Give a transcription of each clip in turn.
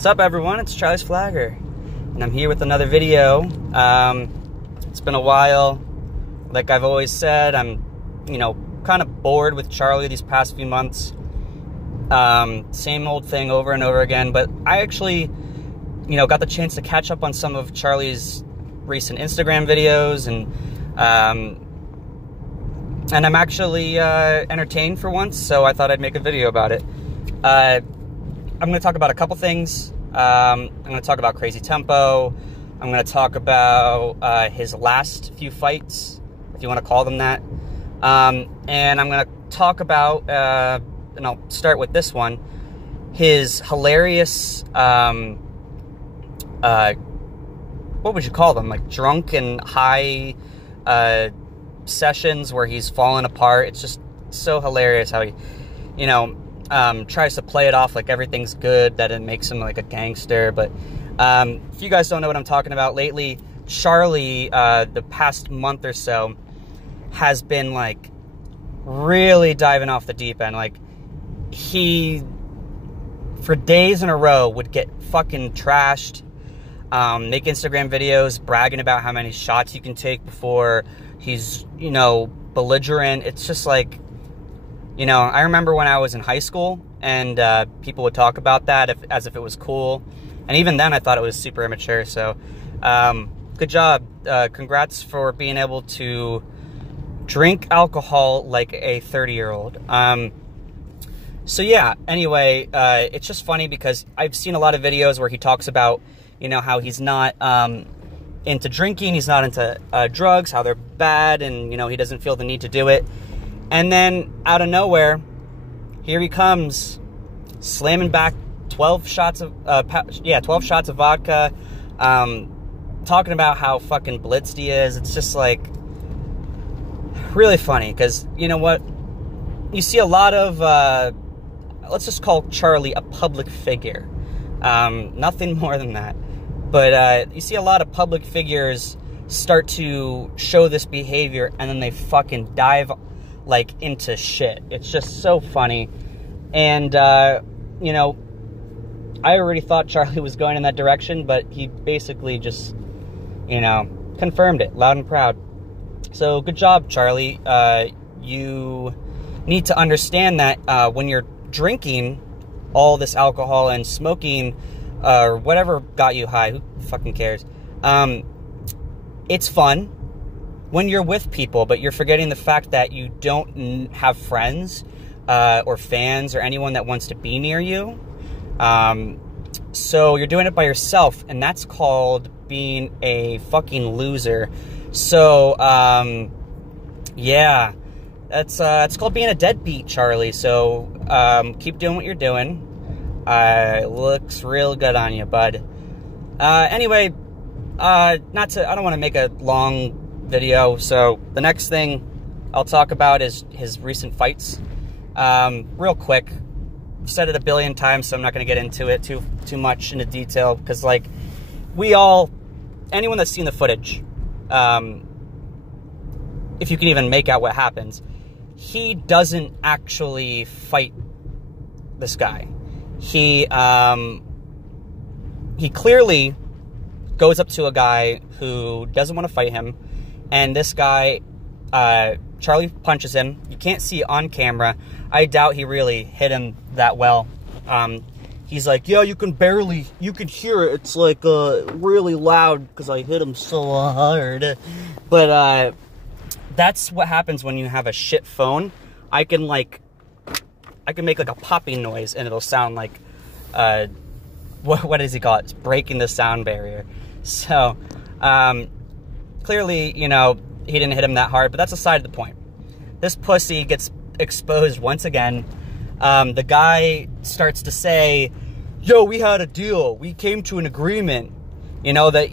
What's up, everyone? It's Charlie's Flagger, and I'm here with another video. It's been a while. Like I've always said, I'm, kind of bored with Charlie these past few months. Same old thing over and over again, but I actually, got the chance to catch up on some of Charlie's recent Instagram videos, and I'm actually entertained for once, so I thought I'd make a video about it. I'm going to talk about a couple things. I'm going to talk about Crazy Tempo. I'm going to talk about his last few fights, if you want to call them that. And I'm going to talk about, and I'll start with this one, his hilarious, what would you call them? Like drunk and high sessions where he's falling apart. It's just so hilarious how he, tries to play it off like everything's good, that it makes him like a gangster. But if you guys don't know what I'm talking about, lately, Charlie, the past month or so, has been like really diving off the deep end. Like he, for days in a row, would get fucking trashed, make Instagram videos bragging about how many shots you can take before he's, belligerent. It's just like, I remember when I was in high school and people would talk about that as if it was cool. And even then I thought it was super immature. So good job. Congrats for being able to drink alcohol like a 30-year-old. So yeah, anyway, it's just funny because I've seen a lot of videos where he talks about, how he's not into drinking, he's not into drugs, how they're bad, and, he doesn't feel the need to do it. And then, out of nowhere, here he comes, slamming back 12 shots of, 12 shots of vodka, talking about how fucking blitzed he is. It's just, like, really funny, because, you know what? You see a lot of, let's just call Charlie a public figure. Nothing more than that. But, you see a lot of public figures start to show this behavior, and then they fucking dive like into shit. It's just so funny. And I already thought Charlie was going in that direction, but he basically just confirmed it loud and proud. So good job, Charlie. You need to understand that when you're drinking all this alcohol and smoking or whatever got you high, who fucking cares, it's fun when you're with people, but you're forgetting the fact that you don't have friends or fans or anyone that wants to be near you. So you're doing it by yourself, and that's called being a fucking loser. So, yeah, it's called being a deadbeat, Charlie. So keep doing what you're doing. Looks real good on you, bud. Anyway, I don't want to make a long video, so the next thing I'll talk about is his recent fights. Real quick, I've said it a billion times, so I'm not going to get into it too much into detail, because like anyone that's seen the footage, if you can even make out what happens, he doesn't actually fight this guy. He clearly goes up to a guy who doesn't want to fight him. And this guy, Charlie punches him. You can't see it on camera. I doubt he really hit him that well. He's like, yeah, you can hear it. It's like really loud because I hit him so hard. But that's what happens when you have a shit phone. I can make like a popping noise and it'll sound like, what does he call it? It's breaking the sound barrier. So, clearly, he didn't hit him that hard, but that's aside the point. This pussy gets exposed once again. The guy starts to say, yo, we had a deal. We came to an agreement, that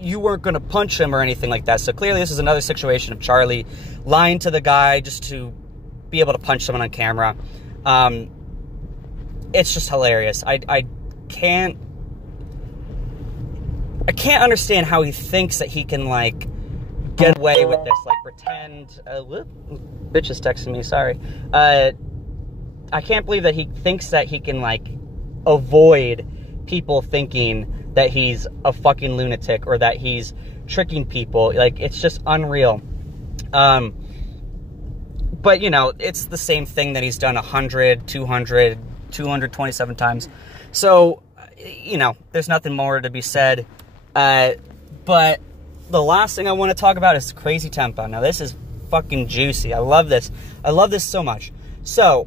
you weren't going to punch him or anything like that. So clearly this is another situation of Charlie lying to the guy just to be able to punch someone on camera. It's just hilarious. I can't understand how he thinks that he can, like, get away with this, like, pretend, bitch is texting me, sorry. I can't believe that he thinks that he can, like, avoid people thinking that he's a fucking lunatic or that he's tricking people. Like, it's just unreal. But, you know, it's the same thing that he's done 100, 200, 227 times. So, you know, there's nothing more to be said. But the last thing I want to talk about is Crazy Tempo. Now, this is fucking juicy. I love this. I love this so much. So,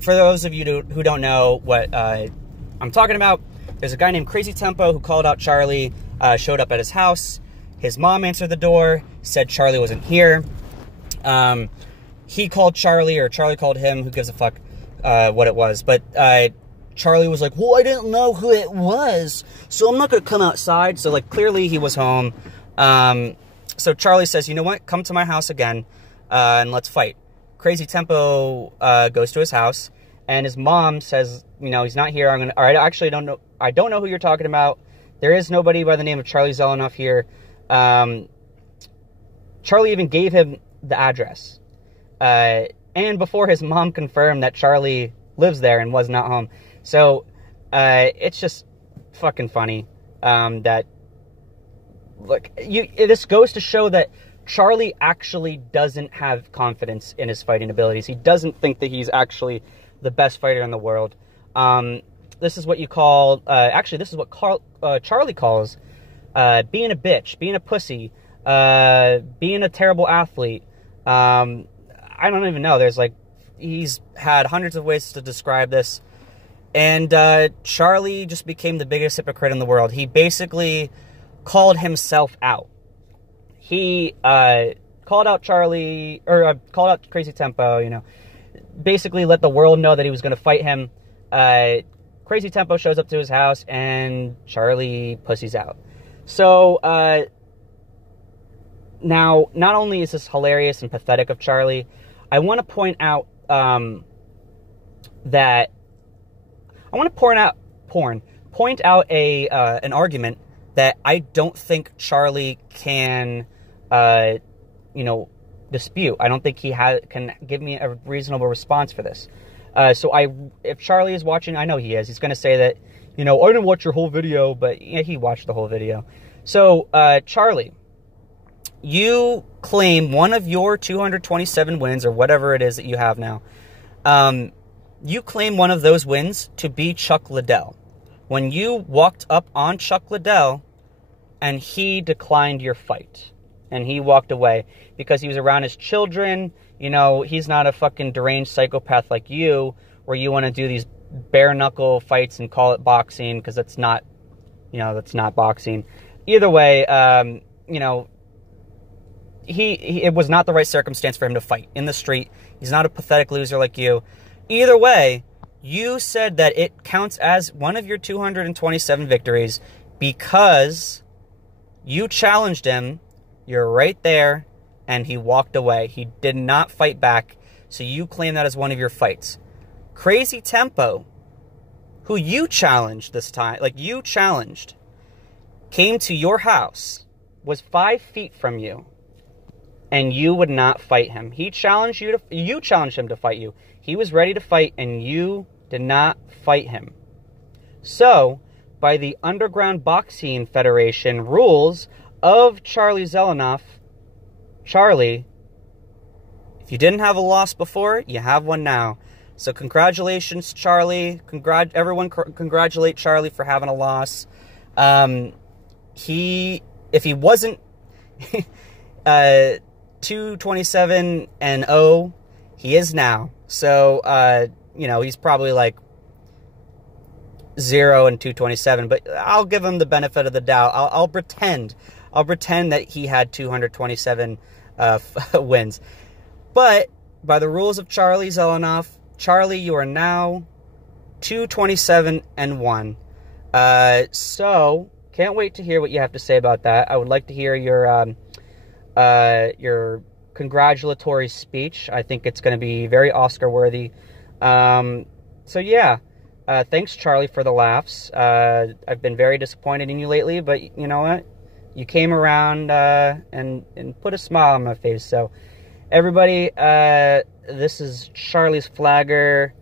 for those of you who don't know what I'm talking about, there's a guy named Crazy Tempo who called out Charlie, showed up at his house. His mom answered the door, said Charlie wasn't here. He called Charlie, or Charlie called him, who gives a fuck what it was. But Charlie was like, well, I didn't know who it was, so I'm not going to come outside. So, like, clearly he was home. So Charlie says, you know what, come to my house again, and let's fight. Crazy Tempo goes to his house, and his mom says, you know, he's not here. All right, I actually don't know. I don't know who you're talking about. There is nobody by the name of Charlie Zelenoff here. Charlie even gave him the address. And before his mom confirmed that Charlie lives there and was not home. So, it's just fucking funny, that, look, this goes to show that Charlie actually doesn't have confidence in his fighting abilities. He doesn't think that he's actually the best fighter in the world. This is what you call, actually, this is what Charlie calls being a bitch, being a pussy, being a terrible athlete. I don't even know. There's like, he's had hundreds of ways to describe this. And Charlie just became the biggest hypocrite in the world. He basically called himself out. He called out Charlie, or called out Crazy Tempo, you know, basically let the world know that he was going to fight him. Crazy Tempo shows up to his house, and Charlie pussies out. So, now, not only is this hilarious and pathetic of Charlie, I want to point out that I want to point out an argument that I don't think Charlie can, you know, dispute. I don't think he can give me a reasonable response for this. So if Charlie is watching, I know he is. He's going to say that, you know, I didn't watch your whole video, but yeah, he watched the whole video. So, Charlie, you claim one of your 227 wins, or whatever it is that you have now. You claim one of those wins to be Chuck Liddell. When you walked up on Chuck Liddell, and he declined your fight, and he walked away because he was around his children. You know, he's not a fucking deranged psychopath like you, where you want to do these bare knuckle fights and call it boxing, because that's not, you know, that's not boxing. Either way, you know, it was not the right circumstance for him to fight in the street. He's not a pathetic loser like you. Either way, you said that it counts as one of your 227 victories because you challenged him. You're right there, and he walked away. He did not fight back, so you claim that as one of your fights. Crazy Tempo, who you challenged this time, like you challenged, came to your house, was 5 feet from you, and you would not fight him. He challenged you you challenged him to fight you. He was ready to fight, and you did not fight him. So, by the Underground Boxing Federation rules of Charlie Zelenoff, Charlie, if you didn't have a loss before, you have one now. So congratulations, Charlie. Everyone congratulate Charlie for having a loss. If he wasn't 227-0, he is now. So, you know, he's probably like 0-227, but I'll give him the benefit of the doubt. I'll pretend that he had 227 wins. But by the rules of Charlie Zelenoff, Charlie, you are now 227-1. So can't wait to hear what you have to say about that. I would like to hear your congratulatory speech. I think it's going to be very Oscar-worthy. So yeah, thanks, Charlie, for the laughs. I've been very disappointed in you lately, but you know what? You came around and put a smile on my face. So, everybody, this is Charlie's Flagger.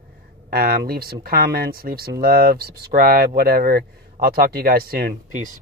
Leave some comments, leave some love, subscribe, whatever. I'll talk to you guys soon. Peace.